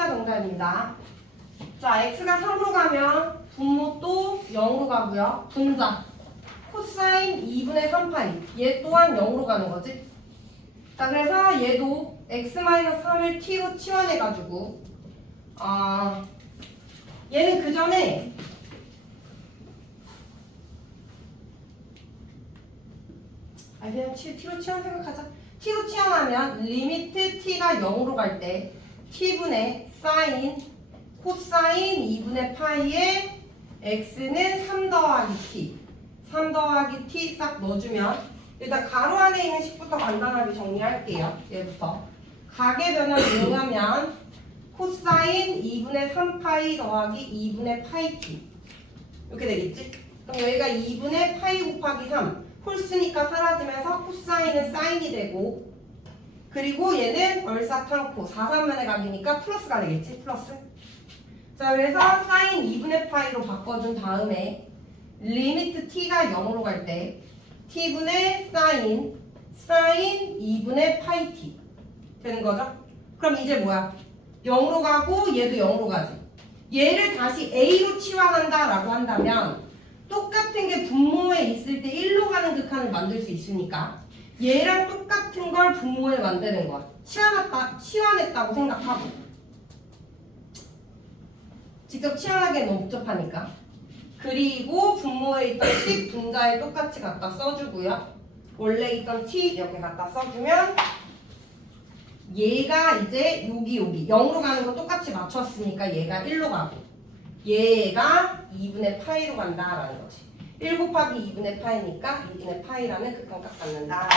t가 정답입니다. 자, x가 3로 가면 분모 또 0으로 가고요. 분자 코사인 2분의 3파이 얘 또한 0으로 가는 거지. 자, 그래서 얘도 x-3을 t로 치환해가지고 아 얘는 그 전에 아 그냥 치, t로 치환 생각하자. t로 치환하면 리미트 t가 0으로 갈 때 t분의 사인 코사인 2분의 파이에 x는 3 더하기 t 3 더하기 t 싹 넣어주면 일단 가로 안에 있는 식부터 간단하게 정리할게요. 얘부터 가계 변화를 이용하면 코사인 2분의 3파이 더하기 2분의 파이 t 이렇게 되겠지? 그럼 여기가 2분의 파이 곱하기 3 홀수니까 사라지면서 코사인은 사인이 되고 그리고 얘는 얼사탕코 4, 3분의 각이니까 플러스가 되겠지? 플러스 자 그래서 사인 2분의 파이로 바꿔준 다음에 리미트 t가 0으로 갈 때 t분의 사인 사인 2분의 파이 t 되는 거죠? 그럼 이제 뭐야? 0으로 가고 얘도 0으로 가지 얘를 다시 a로 치환한다 라고 한다면 똑같은 게 분모에 있을 때 1로 가는 극한을 만들 수 있으니까 얘랑 똑같은 걸 분모에 만드는 거야 치환했다, 치환했다고 생각하고. 직접 치환하기엔 너무 복잡하니까. 그리고 분모에 있던 10 분자에 똑같이 갖다 써주고요. 원래 있던 t 여기 갖다 써주면 얘가 이제 여기 여기 0으로 가는 거 똑같이 맞췄으니까 얘가 1로 가고 얘가 2분의 파이로 간다라는 거지. 1 곱하기 2분의 파이니까 2분의 파이라는 극한값 갖는다